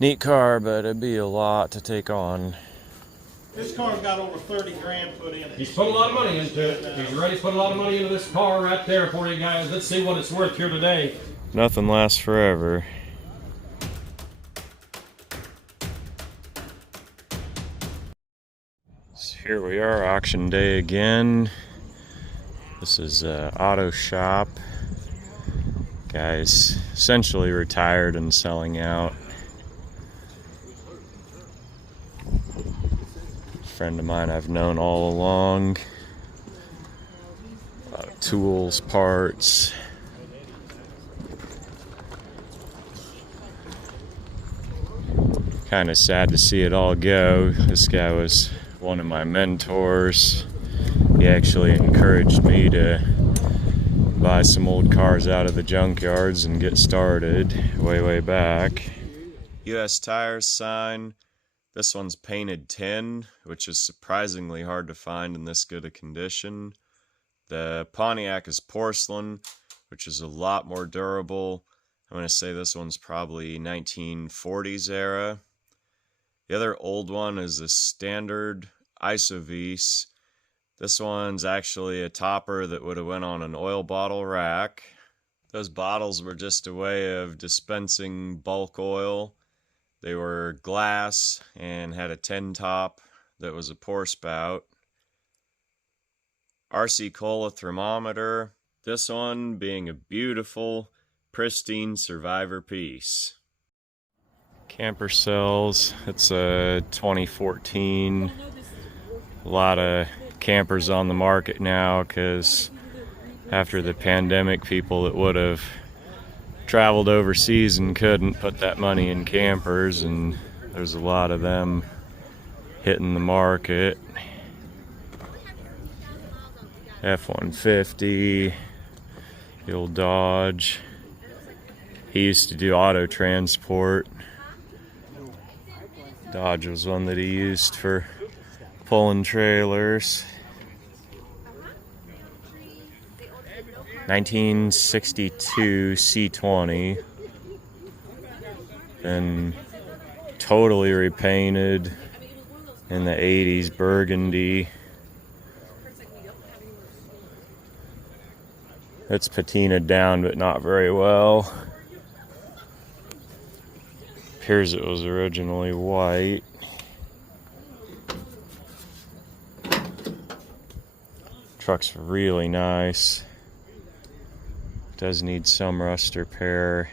Neat car, but it'd be a lot to take on. This car's got over 30 grand put in it. He's put a lot of money into it. He's ready to put a lot of money into this car right there for you guys. Let's see what it's worth here today. Nothing lasts forever. So here we are, auction day again. This is auto shop. Guys essentially retired and selling out. Friend of mine I've known all along. A lot of tools, parts. Kind of sad to see it all go. This guy was one of my mentors. He actually encouraged me to buy some old cars out of the junkyards and get started way back. US Tires sign. This one's painted tin, which is surprisingly hard to find in this good a condition. The Pontiac is porcelain, which is a lot more durable. I'm going to say this one's probably 1940s era. The other old one is a standard Isovis. This one's actually a topper that would have went on an oil bottle rack. Those bottles were just a way of dispensing bulk oil. They were glass and had a tin top that was a pour spout. RC Cola thermometer. This one being a beautiful, pristine Survivor piece. Camper cells. It's a 2014. A lot of campers on the market now because after the pandemic, people that would have traveled overseas and couldn't put that money in campers, and there's a lot of them hitting the market. F-150, the old Dodge. He used to do auto transport. Dodge was one that he used for pulling trailers. 1962 C20, and totally repainted in the 80s, burgundy. It's patinaed down, but not very well. Appears it was originally white. Truck's really nice. Does need some rust repair.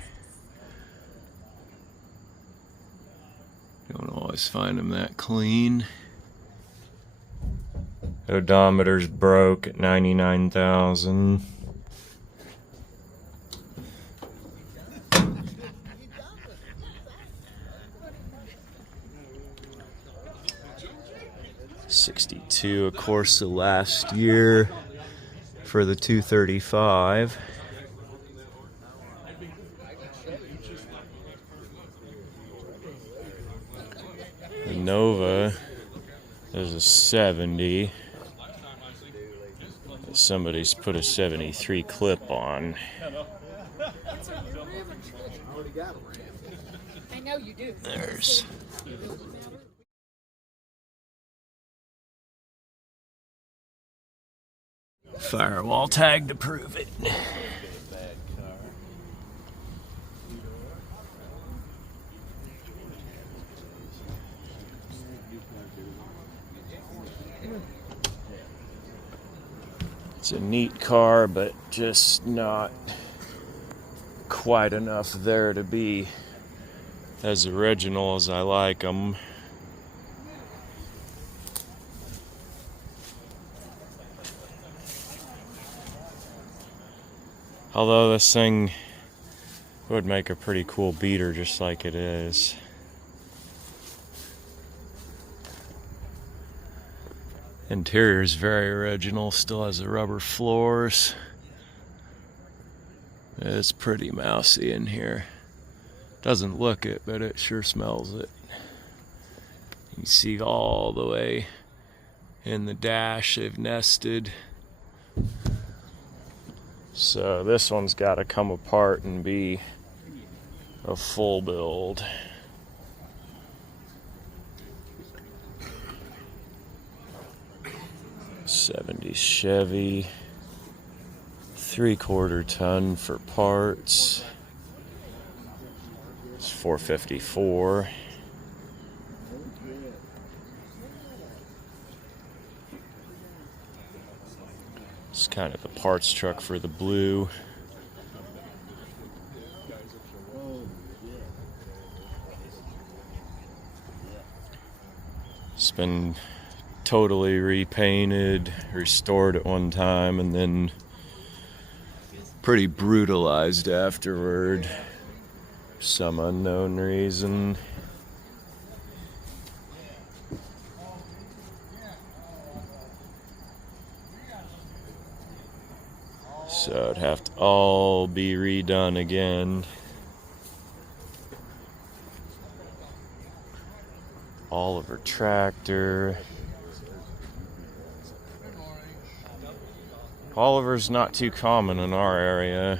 Don't always find them that clean. Odometer's broke at 99,000. '62, of course, the last year for the 235. The Nova is a 70. Somebody's put a 73 clip on. I know you do. There's firewall tag to prove it. It's a neat car, but just not quite enough there to be as original as I like them. Although this thing would make a pretty cool beater just like it is. Interior is very original, still has the rubber floors. It's pretty mousy in here. Doesn't look it, but it sure smells it. You can see all the way in the dash they've nested. So this one's got to come apart and be a full build. 70 Chevy, 3/4 ton for parts. It's $454. It's kind of a parts truck for the blue. It's been totally repainted, restored at one time, and then pretty brutalized afterward for some unknown reason. So it'd have to all be redone again. Oliver tractor. Oliver's not too common in our area.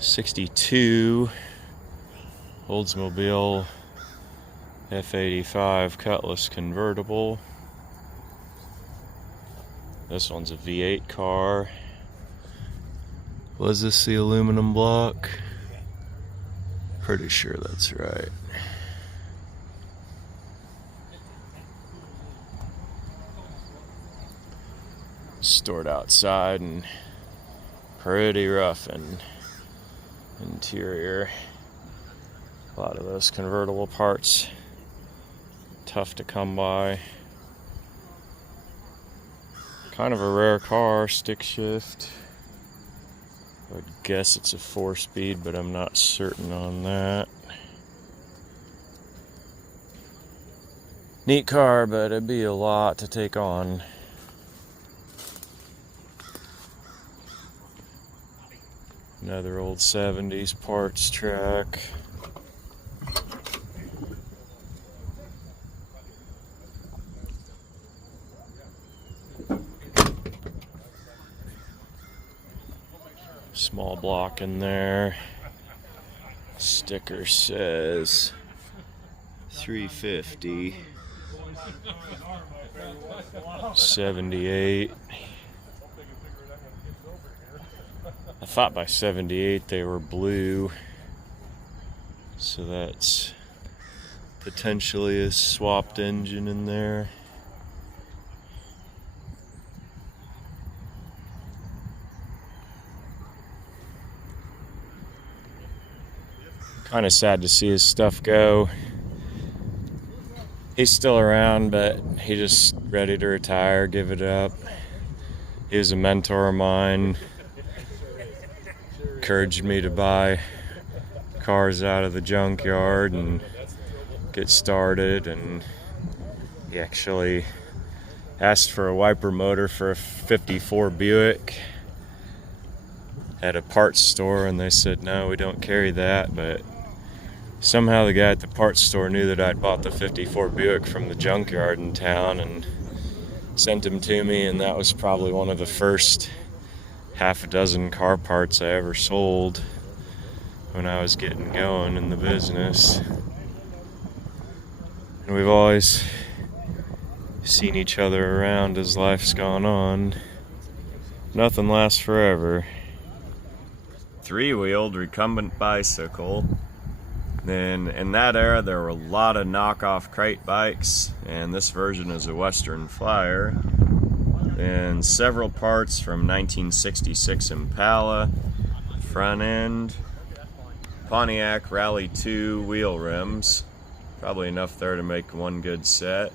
'62 Oldsmobile F85 Cutlass convertible. This one's a V8 car. Was this the aluminum block? Pretty sure that's right. Stored outside and pretty rough in interior. A lot of those convertible parts tough to come by. Kind of a rare car, stick shift. I would guess it's a 4-speed, but I'm not certain on that. Neat car, but it'd be a lot to take on. Another old 70s parts truck. Small block in there. Sticker says 350. 78. I thought by 78 they were blue. So that's potentially a swapped engine in there. Kind of sad to see his stuff go. He's still around, but he just ready to retire, give it up. He was a mentor of mine. Encouraged me to buy cars out of the junkyard and get started, and he actually asked for a wiper motor for a '54 Buick at a parts store, and they said no, we don't carry that. But somehow the guy at the parts store knew that I'd bought the '54 Buick from the junkyard in town and sent him to me, and that was probably one of the first half a dozen car parts I ever sold when I was getting going in the business. And we've always seen each other around as life's gone on. Nothing lasts forever. 3-wheeled recumbent bicycle. Then in that era there were a lot of knockoff crate bikes, and this version is a Western Flyer. And several parts from 1966 Impala, front end, Pontiac Rally 2 wheel rims, probably enough there to make one good set.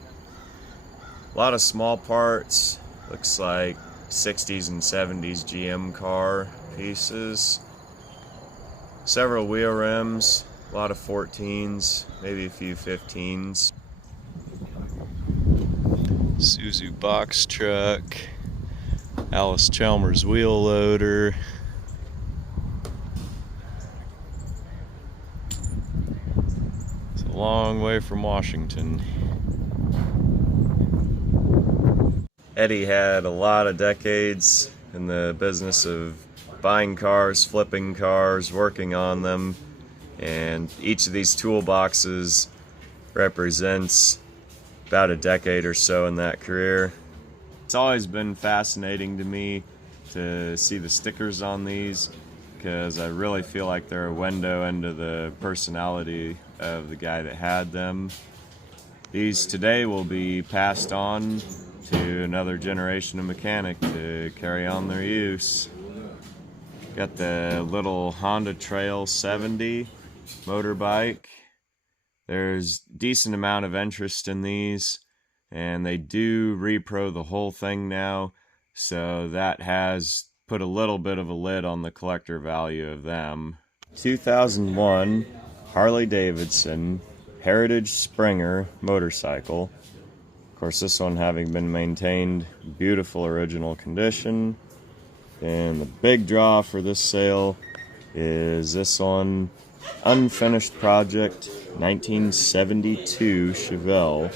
A lot of small parts, looks like 60s and 70s GM car pieces. Several wheel rims, a lot of 14s, maybe a few 15s. Suzu box truck, Allis Chalmers wheel loader. It's a long way from Washington. Eddie had a lot of decades in the business of buying cars, flipping cars, working on them. And each of these toolboxes represents about a decade or so in that career. It's always been fascinating to me to see the stickers on these, because I really feel like they're a window into the personality of the guy that had them. These today will be passed on to another generation of mechanic to carry on their use. Got the little Honda Trail 70 motorbike. There's decent amount of interest in these, and they do repro the whole thing now, so that has put a little bit of a lid on the collector value of them. 2001 Harley Davidson Heritage Springer motorcycle. Of course, this one having been maintained, beautiful original condition. And the big draw for this sale is this one, unfinished project, 1972 Chevelle,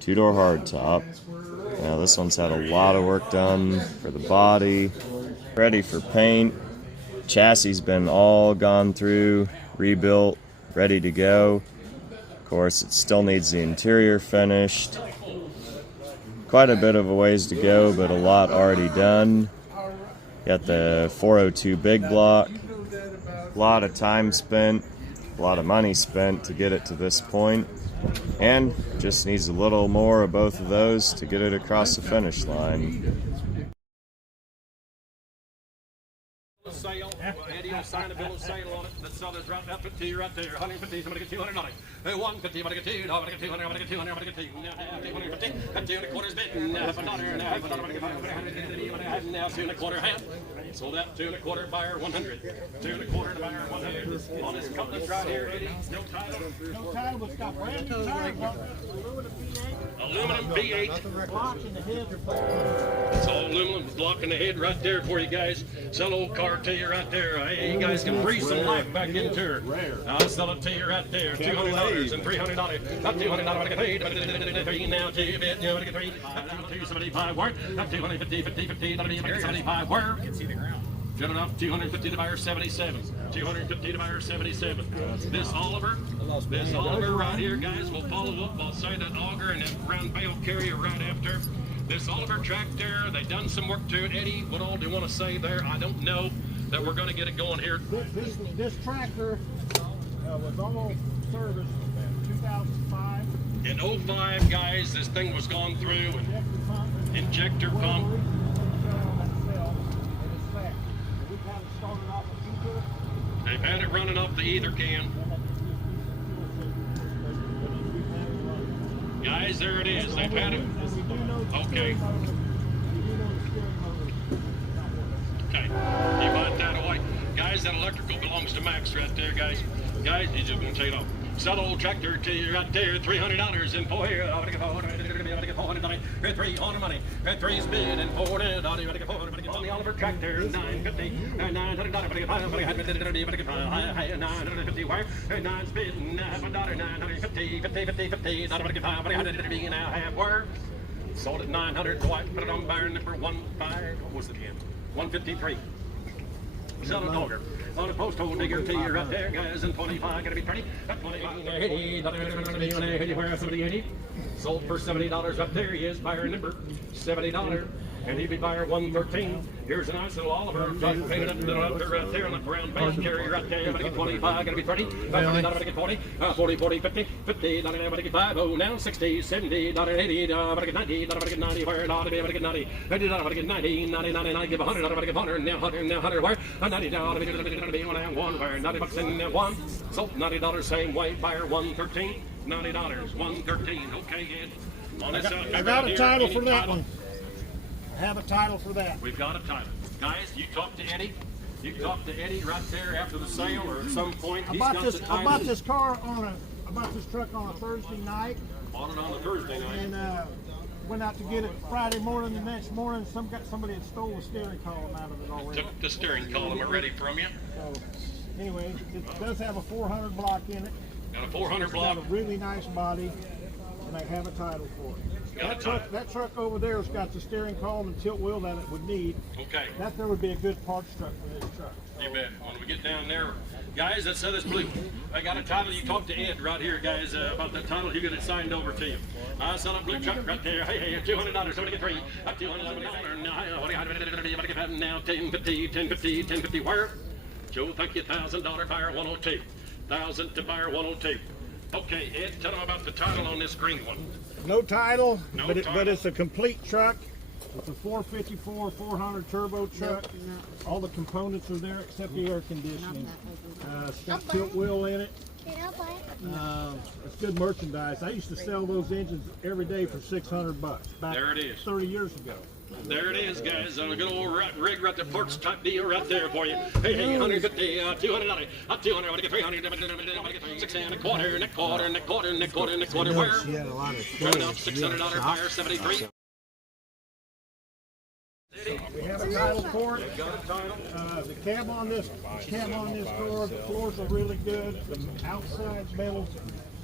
two-door hardtop. Now this one's had a lot of work done for the body, ready for paint. Chassis been all gone through, rebuilt, ready to go. Of course, it still needs the interior finished. Quite a bit of a ways to go, but a lot already done. Got the 402 big block. A lot of time spent, a lot of money spent to get it to this point, and just needs a little more of both of those to get it across the finish line. Sale. Eddie will sign a bill of sale on it. The seller's right up to you right there. 150, somebody get 200 on it. 150, somebody get 200, somebody get 200, somebody get 200, somebody get 250, and 2 1/4 bid, half a dollar, and half a dollar, now 2 1/4 half. Sold out 2 1/4 buyer 100. 2 1/4 to buyer 100. On this company's right here, Eddie. No title. No title, but it's got brand new tires. Aluminum V8. Blocking the head. It's all aluminum blocking the head right there for you guys. Sell old car to you right there. Hey, you guys can breathe some life back into her. I'll sell it to you right there. $200 and $300. Not $200, I get paid. $3 now, 2 bit, you get 3. Up to 275 word. Up 250, 50, 50, 75 word. You can see the ground. Good enough, 250 to buyer 77. 250 to buyer 77. This Oliver right here, guys, will follow up. I'll say that auger and that round bale carrier right after. This Oliver tractor, they done some work to it. Eddie, what all do you want to say there? I don't know that we're going to get it going here. This tractor was all serviced in 2005. In 05, guys, this thing was gone through. Injector pump. They've had it running off the ether can. Guys, there it is. They've had it. Okay. Okay. You bought that away. Guys, that electrical belongs to Max right there, guys. Guys, he's just going to take it off. Sell the old tractor to you right there. $300 and $400 money. 3's bid and $400 on the Oliver tractor. $950. $900. $950 wire. 9's bid and $950. $50. Now half wire. Sold at $900. White. Put it on buyer number 15. What was it again? 153. Sell a dogger. On a post hole digger to you right there, guys, and 25, gonna be 30, 80, where 70, 80. Sold for $70 up there, he is buyer number $70, and he'd be buyer 113. Here's a nice little Oliver, painted up right there on the brown base carrier right there, gonna get 25, gonna be 30, gonna get 40, 40, 40, 50, 50, gonna get 5, oh, now 60, 70, 80, gonna get 90, gonna get 90, where not to be able to get 90, gonna get 90, 90, 99, give 100, gonna get 100, now 100, where 90, gonna be one, where 90 bucks in one, sold $90, same way, buyer 113, $90, 113, okay, Ed. I got a title for that one. I have a title for that. We've got a title. Guys, you talk to Eddie. You talk to Eddie right there after the sale or at some point. I bought this truck on a Thursday night. Bought it on a Thursday night. And went out to get it Friday morning. The next morning, somebody had stole the steering column out of it already. Took the steering column already from you. So, anyway, it does have a 400 block in it. Got a 400 block. It's got a really nice body, and I have a title for it. That truck over there has got the steering column and tilt wheel that it would need. Okay. That there would be a good parts truck for this truck. You bet. When we get down there, guys, that's this blue. I got a title. You talk to Ed right here, guys, about that title. He'll get it signed over to you. I sell a blue truck right there. Hey, $200. Somebody get three. $200. Now, what do you got now? 1050, 1050, 1050. Where? Joe, thank you. $1,000 buyer 102. 1,000 to buyer 102. Okay, Ed, tell them about the title on this green one. No title, No but title. it's a complete truck. It's a 454 400 turbo truck. All the components are there except the air conditioning. It's got tilt wheel in it. It's good merchandise. I used to sell those engines every day for $600 back There it is. 30 years ago. There it is, guys. A good old rig right there, parts type deal right there for you. Hey, 150, $200, $200, I want to get 300, I want to get 6 and a quarter, and a quarter, and a quarter, and a quarter, and a quarter. Where? Coming up, $600 buyer 73. We have a title for it. The cab on this door, the floors are really good. The outside's metal.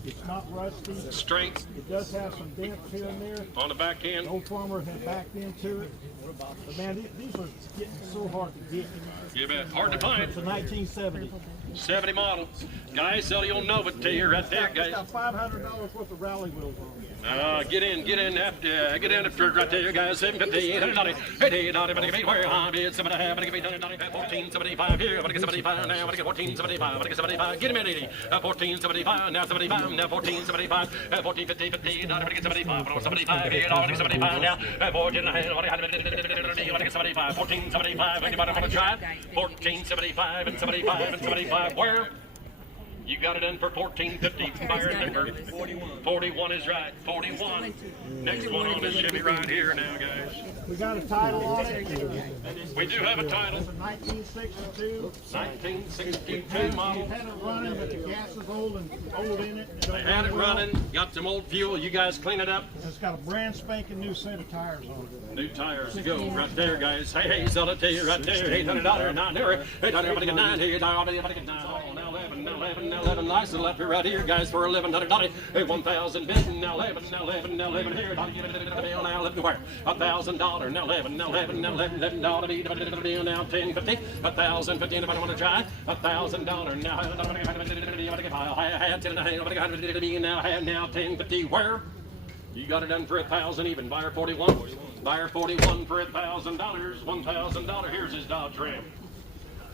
It's not rusty. Straight It does have some dents here and there. on the back end. Old farmer had backed into it. But man, these are getting so hard to get. You bet. Hard to find. It's a 1970. 70 model. Guys, sell you'll know it to you right there, It's guys. got $500 worth of rally wheels on it. Get in after right there, guys. 750, $800, $80, but I get where I bid 75, but I get $14.75 here, but I get 75 now, but I get 14.75, but I get 75. Get him at 80, 14.75 now, 75 now, 14.75, 14.50, 50, but I get 75, but 75 here, I get 75 now, 14 and a half, but I get 75, 14.75. Anybody want to try it? 14.75 and 75 and 75. Where? You got it in for $14.50. Buyer number 41 is right. 41. Next one on this Chevy right here now, guys. We got a title on it. We do have a title. It's a 1962. 1962 model. Had it running, but the gas is old in it. They had it running. Got some old fuel. You guys clean it up. It's got a brand spanking new set of tires on it. New tires to go right there, guys. Hey, sell it to you right there. $800, not near. $800, but I get 9 here. Now 11, nice and left right here, guys, for $1,100. Hey, 1,000 bid, now 11 here. Now 11 where? $1,000, now 11 $11 now 10.50, 1,050. Anybody want to try? $1,000 now. Now 10.50. Where? You got it done for $1,000 even. Buyer 41. Buyer 41 for $1,000. $1,000. Here's his Dodge Ram.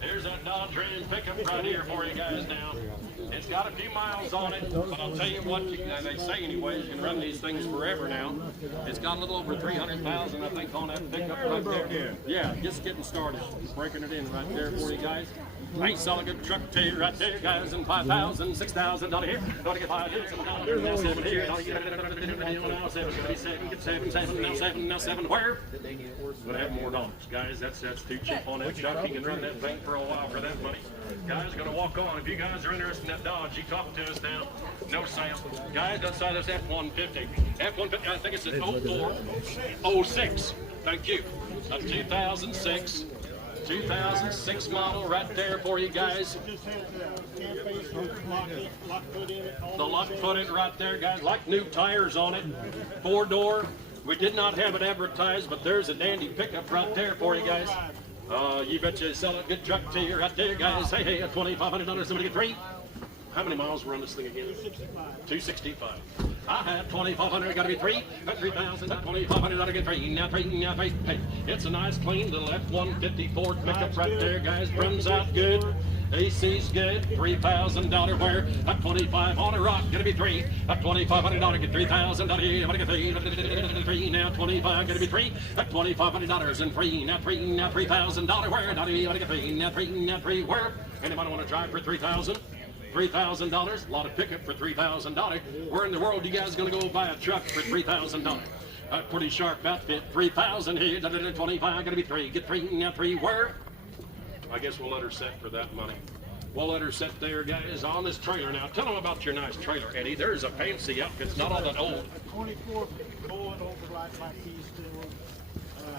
There's that Dodge Ram pickup right here for you guys now. It's got a few miles on it, but I'll tell you what, they say anyways, you can run these things forever now. It's got a little over 300,000, I think, on that pickup right there. Yeah, just getting started. Breaking it in right there for you guys. Hey, sell a good truck to you right there, guys, and $5,000, $6,000 here. Don't get $5 here, $7 now 7 here. Now 7, get 7, now 7. Where? Gonna have more dollars, guys. That's too cheap on that truck. You can run that thing for a while for that money. Guys, gonna walk on. If you guys are interested in that Dodge, you talk to us now. No sale. Guys, that's side this F-150. F-150, I think it's an 04, 06. Thank you. A 2006 model right there for you guys. Just had the cam face lock put in it. The lock put it right there, guys. Like new tires on it. 4-door. We did not have it advertised, but there's a dandy pickup right there for you guys. You bet you sell a good truck to you right there, guys. Hey, $2,500. Somebody get 3. How many miles were on this thing again? 265. I have 2,500. Got to be 3. 3,000. 2,500. Got to get 3. Now 3. Hey, it's a nice, clean little F-150 Ford pickup right there, guys. Runs out good. AC's good. $3,000 wear. A 25 on a rock. Gonna be 3. A $2,500. Get $3,000. Gonna get 3. Now 25. Gonna be 3. A $2,500 and 3. Now $3,000 wear. Gonna get 3. Now 3 wear. Anybody want to drive for $3,000? $3,000. A lot of pickup for $3,000. Where in the world you guys gonna go buy a truck for $3,000? A pretty sharp outfit. 3,000 here. 25. Gonna be 3. Get 3. Now 3 where? I guess we'll let her set for that money. We'll let her set there, guys, on this trailer. Now, tell them about your nice trailer, Eddie. There's a fancy outfit. It's not all that old. 24 bullet over like my keys to them. I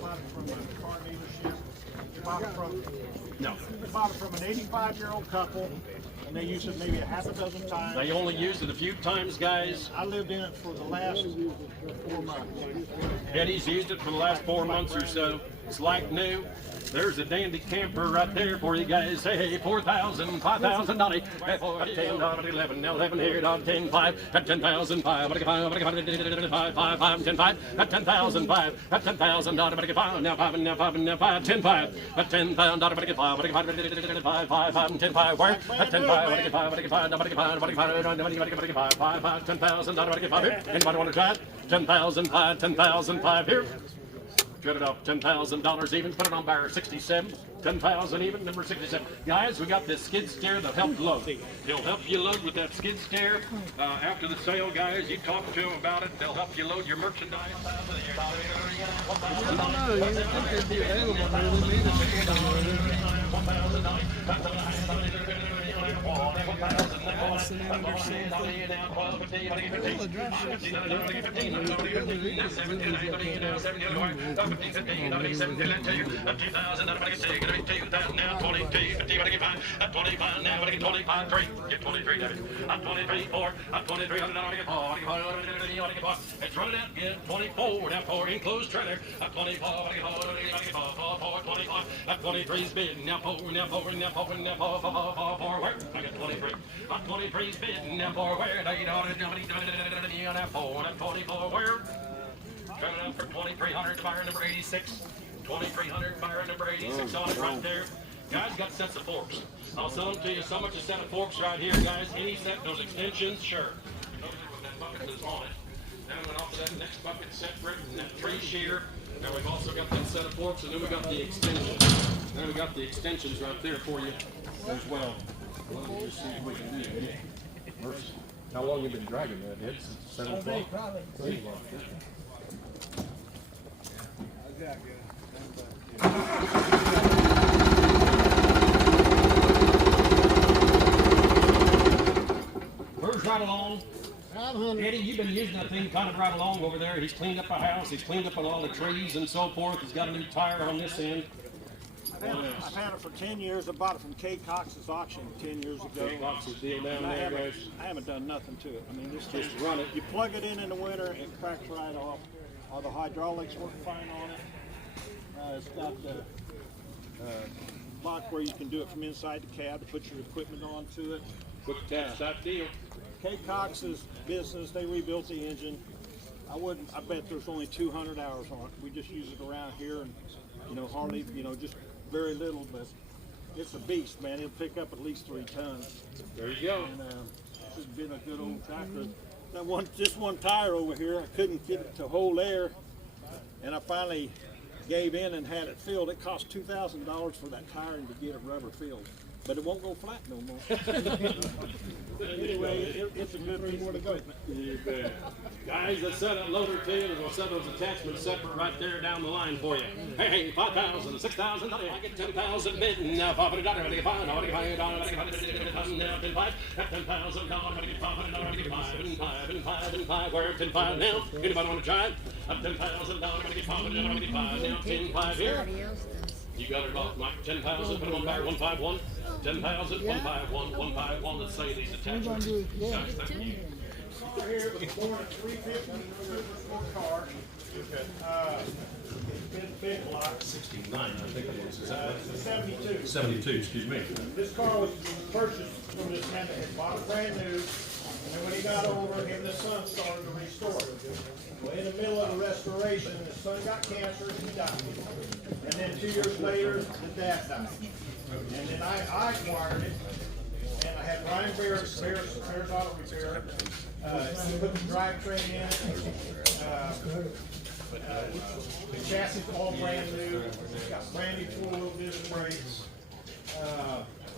bought it from a car dealership. Bought it from an 85-year-old couple. and they use it maybe a half a dozen times. They only use it a few times, guys. I lived in it for the last 4 months. Eddie's used it for the last 4 months or so. It's like new. There's a dandy camper right there for you guys. Hey, 4,000, 5,000, Donnie. Hey, 4, 10, 11, 11 here, 10, 5, at 10,000, 5, 5, 5, 10, 5, at 10,000, 5, at 10,000, now 5, now 5, now 5, now 5, 10, 5, at 10,000, 5, 5, 5, 10, 5, where? At 10, 5, 5, 5, 10,000, anybody want to try it? 10,000, 5, 10,000, 5 here. Cut it off, $10,000 even. Put it on bar 67. 10,000 even, number 67. Guys, we got this skid steer that'll help load. He'll help you load with that skid steer. After the sale, guys, you talk to them about it. They'll help you load your merchandise. I don't know. You would think it'd be available, really. It's running out, get 24, now 4 enclosed trailer, 24, 23's bid, now 4, now 4, now 4, now 4, 4, where? I got 23. 23's bid, now 4, where? Now 4, now 24, where? Turn it up for 2,300, buyer number 86. 2,300, buyer number 86 on it right there. Guys, got sets of forks. I'll sell them to you. So much a set of forks right here, guys. Any set, those extensions, sure. Those are with that bucket that's on it. Then we went off to that next bucket separate, and that tree shear. Now we've also got that set of forks, and then we got the extensions. Then we got the extensions right there for you as well. Well, just see what we can do. How long you been dragging that? It's 7 o'clock. Probably. Where's right along? Eddie, you've been using that thing kind of right along over there. He's cleaned up a house. He's cleaned up all the trees and so forth. He's got a new tire on this end. I've had it for 10 years. I bought it from Kay Cox's auction 10 years ago. Cox's deal down And there, guys. I haven't done nothing to it. I mean, this Just thing, run it. you plug it in the winter, it cracks right off. All the hydraulics work fine on it. It's got the lock where you can do it from inside the cab to put your equipment onto it. Quick test type deal. Kay Cox's business, they rebuilt the engine. I bet there's only 200 hours on it. We just use it around here and, hardly, just very little, but it's a beast, man. It'll pick up at least 3 tons. There you go. And this has been a good old tractor. Now just one tire over here, I couldn't get it to hold air, and I finally gave in and had it filled. It cost $2,000 for that tire and to get it rubber filled, but it won't go flat no more. Anyway, it's a good piece of equipment. You bet. Guys, let's set up loader too. We'll set those attachments separate right there down the line for you. Hey, 5,000, 6,000, I get 10,000 bid. Now, $500, I get $500, now 10,000, $500, where 10,500 now? Anybody want to try it? $10,000, I get $500, now 10,500 here. You got it off, Mike. 10,000, put them on bar 151. 10,000, 151, 151. Let's say these attachments. Guys, thank you. Here was born at 350 Sport car. It's been a lot. 69, I think it is. Is that right? It's a 72. 72, excuse me. This car was purchased from this man that had bought it brand new, and then when he got older, him and his son started to restore it. Well, in the middle of the restoration, his son got cancer and he died. And then 2 years later, the dad died. And then I acquired it, and I had Ryan Bears Auto Repair. He put the drivetrain in it. The chassis is all brand new. It's got brand new 4-wheel disc brakes.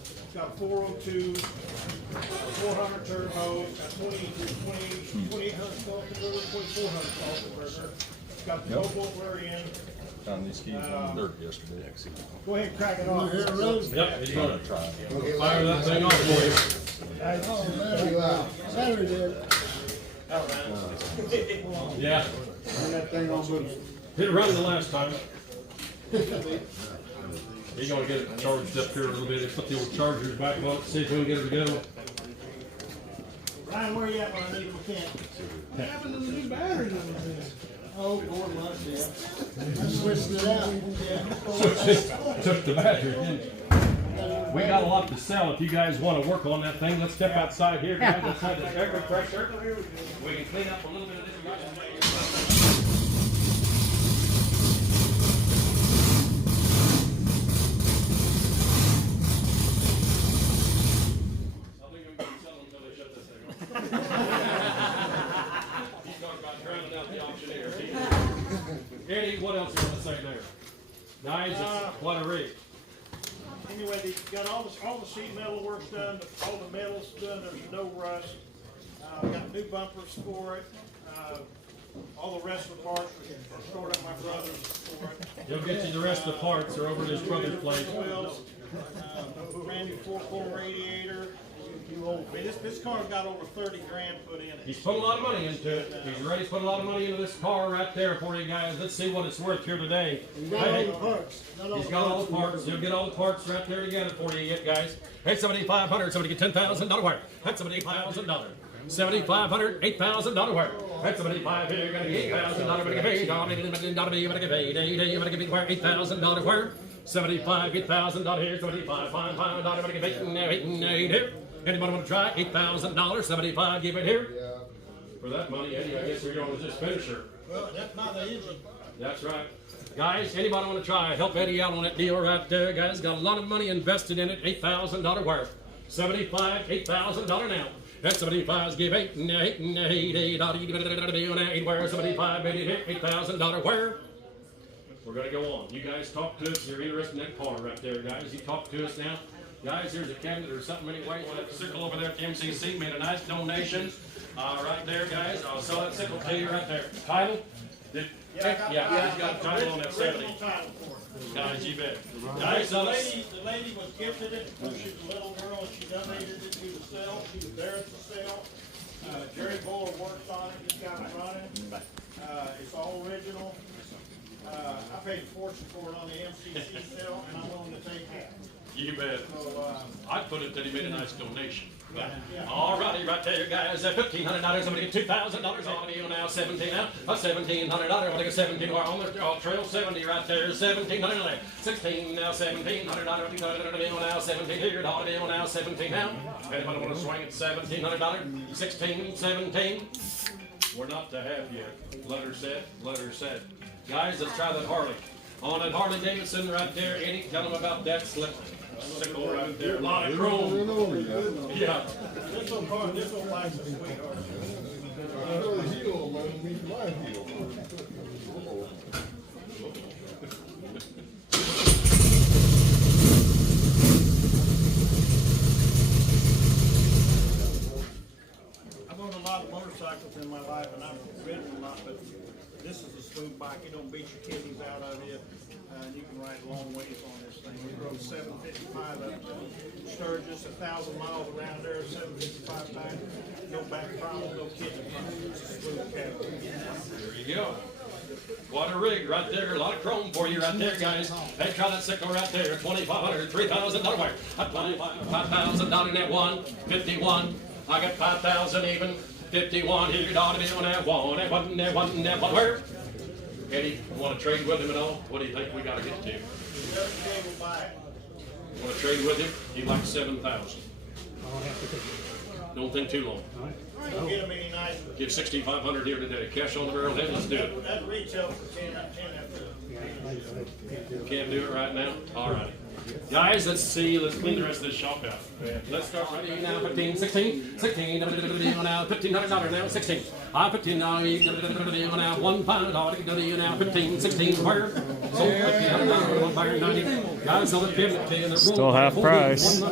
It's got a 402, 400 turbo. It's got 2,800 salt converter, 2,400 salt converter. It's got a 12-volt rear end. Found these keys on the dirt yesterday. Go ahead and crack it off. Yep, there you go. Try. Fire that thing off for you. Saturday did. Yeah. That thing on. Hit it running the last time. He's gonna get it charged up here a little bit. Put the old chargers back on it, see if we can get it to go. Ryan, where you at when I need a mechanic? What happened to the new batteries on this? Oh, 4 months, yeah. I switched it out. Yeah. Took the battery, didn't you? We got a lot to sell. If you guys want to work on that thing, let's step outside here, guys. Outside this air compressor. We can clean up a little bit of this. Eddie, what else you want to say there? Guys, it's what a rig. Anyway, they got all the sheet metal work's done, all the metal's done, there's no rust. Got new bumpers for it. All the rest of the parts are stored at my brother's for it. He'll get you the rest of the parts. They're over at his brother's place. Wheels, brand new 4-pole radiator. I mean, this car's got over 30 grand put in it. He's put a lot of money into it. He's ready to put a lot of money into this car right there for you guys. Let's see what it's worth here today. He's got all the parts. He's got all the parts. He'll get all the parts right there together for you, guys. Hey, $7,500. Somebody get $10,000 worth. That's $7,500. $7,500, $8,000 worth. That's $7,500 here. Gonna get $8,000. Gonna get paid. Gonna get paid. $8,000 worth. $75, $8,000 here. $75, $500. Gonna get paid here. Anybody want to try? $8,000, 75, give it here. For that money, Eddie, I guess we're going to just finish her. Well, that's not the engine. That's right. Guys, anybody want to try? Help Eddie out on that deal right there, guys. Got a lot of money invested in it, $8,000 worth. 75, $8,000 now. That's 75, give $8, where 75, $8,000 where? We're going to go on. You guys talk to us. You're interested in that car right there, guys. You talk to us now. Guys, here's a cabinet or something anyway. We'll have to circle over there at the MCC. Made a nice donation. Right there, guys. I'll sell that sickle to you right there. Title? He's got a title on that 70. Guys, you bet. Guys, The lady was gifted it when she was a little girl and she donated it to the sale. She was there at the sale. Jerry Buller worked on it. He's got it running. It's all original. I paid a fortune for it on the MCC sale, and I'm willing to take half. You bet. So, I'd put it that he made a nice donation. yeah. All righty, right there, guys. $1,500. Somebody get $2,000 on you now. 17 now. $1,700. I'm gonna get 17. We're on the trail. 70 right there. 1,700. 16 now. $1,700. Now 17 here. $1 now. 17 now. Anybody want to swing at $1,700? 16, 17. We're not to have yet. Letter set. Letter set. Guys, let's try that Harley. On that Harley Davidson right there, Eddie, tell them about that slip. Sickle right there. A lot of chrome. Yeah. This will last a sweetheart. I've owned a lot of motorcycles in my life, and I've ridden a lot, but this is a smooth bike. It don't beat your kidneys out of it. You can ride long ways on this thing. We rode 755 up to Sturgis, 1,000 miles around there, 755 back. No back problem, no kidney problem. It's a smooth cab. There you go. What a rig right there. A lot of chrome for you right there, guys. Hey, try that sickle right there. $2,500, $3,000 worth. $5,000 in that one. 51. I got 5,000 even. 51 here. It ought to be on that one. That one, that one, that one. Where? Eddie, want to trade with him at all? What do you think we got to get to? Want to trade with him? He likes 7,000. Don't think too long. Don't get him any nicer. Give 6,500 here today. Cash on the barrel. Then let's do it. That retail for 10 after. Can't do it right now? All right. Guys, let's see. Let's clean the rest of this shop out. Let's start right now. 15, 16, 16. Now $1,500 now. 16. I'm 15 now. Now 1 pound. Now 15, 16. Where? So $1,500. $190. Guys, I'll give it to you. Still half price.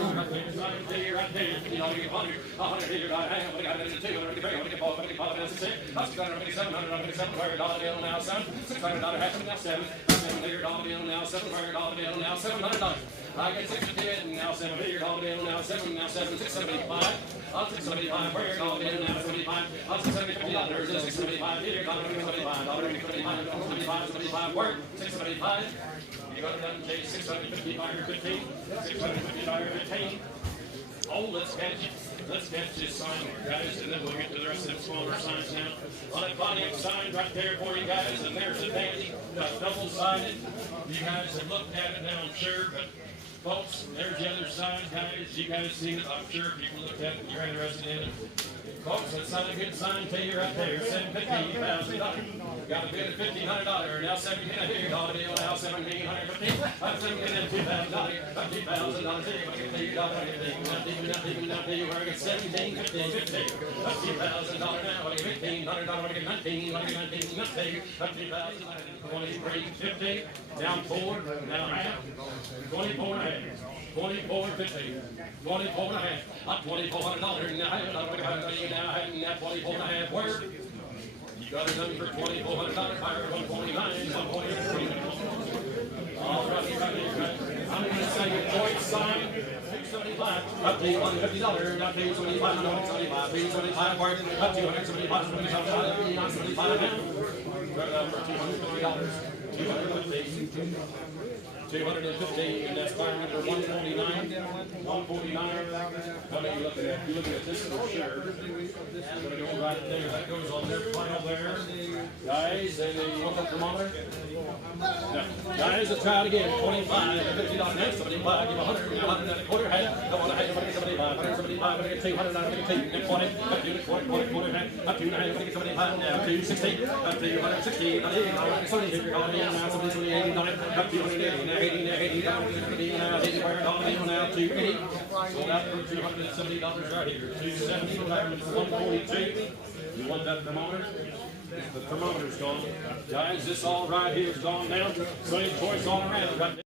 I got 6 to 10, now 7 here, all in, now 7, 675. I'll 675, where all in, now 75. I'll 675, there's a 675 here, $1.75, $1.75, 75, work, 675. You got it done, Jay, 655 or 15, 655 or 15. Oh, let's catch this sign, guys, and then we'll get to the rest of the smaller signs now. On that Pontiac sign right there for you guys, and there's the dandy, double-sided. You guys have looked at it now, I'm sure, but folks, there's the other side, guys. You guys seen it, I'm sure. If you looked at it, you're interested in it. Folks, that's not a good sign to you right there. $750,000. Got a bid of $1,500. Now $1,700. Dollar deal now $1,750. I'm $2,000. $2,000. Now you were at $1,750. $2,000 now. $1,500. $1,900. $23.50. Down 4. Now half. 24 and a half. 24.50. 24 and a half. Up $2,400 now. Now 24 and a half. Where? You got it done for $2,400. Fire 149. 143. All right, I'm going to say your point sign. $675. Up to $150. Up to $25. $175. $25. Where? Up to $175. $75 now. Got it up for $250. $250, and that's fire number 149. 149. What are you looking at? You're looking at this for sure. That's going to go right there. That goes on their pile there. Guys, and then you want that thermometer? No. Guys, let's try it again. $25, $50, now 75, give 100, 100 and a quarter, half. Don't want to have 175, 175, I'm going to get 200, I'm going to get 2, and 20, up to 20, quarter, half, up to 9, I'm going to get 75 now, 260, up to 160, not 80, now 170, here, now 70, 80, 90, up to 180, now 80, now 80, now 80, now 80, now 280, sold out for $270 right here, 270, sold out for 142. You want that thermometer? The thermometer's gone. Guys, this all right here is gone now. So choice all around right there.